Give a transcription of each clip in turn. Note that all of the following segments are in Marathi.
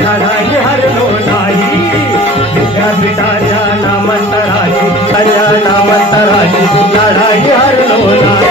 लढाई हरलो नाही. विद्यापीठाच्या नामंतराची कल्याणामंतराची लढाई हरलो नाही.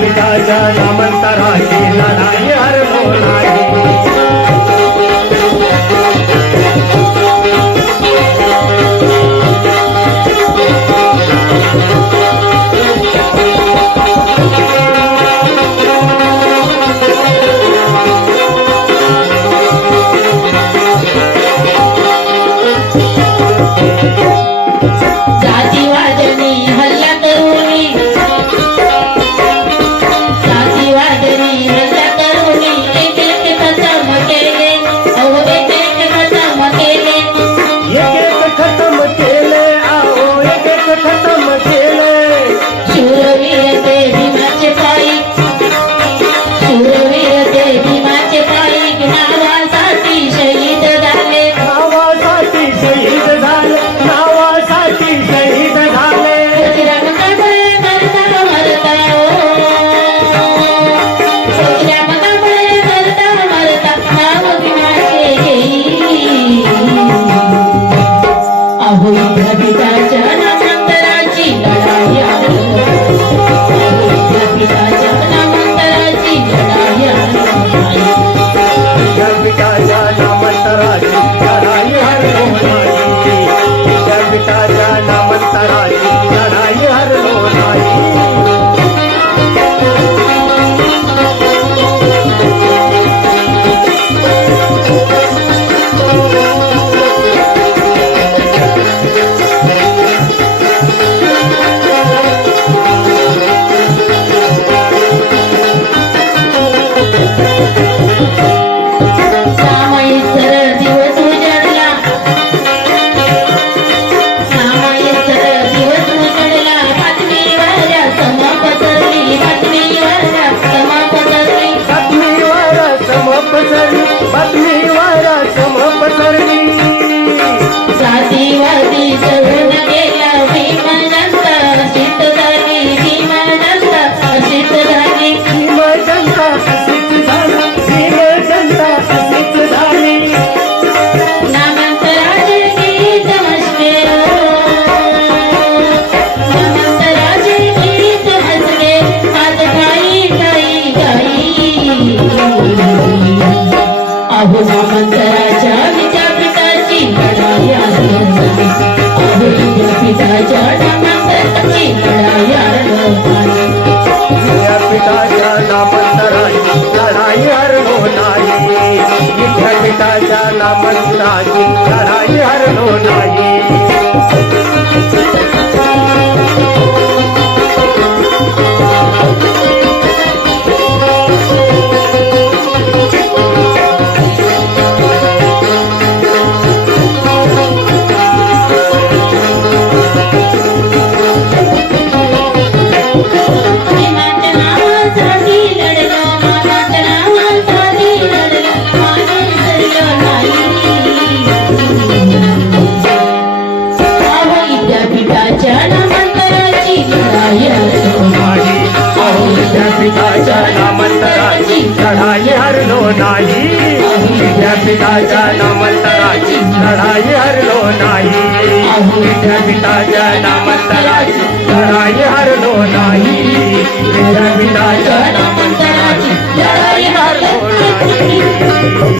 विकाच्या नामंतराची लढाई हरमोनाई रा अहो मंत्राच्या विद्यापीठाची लढाई आहे. अहो विद्यापीठाच्या हरलो नाही. विद्यापीठाच्या नामंतराची लढाई हरलो नाही. विद्यापीठाच्या नामंतराची लढाई हरलो नाही. विद्यापीठाच्या नामंतराची लढाई हरलो नाही.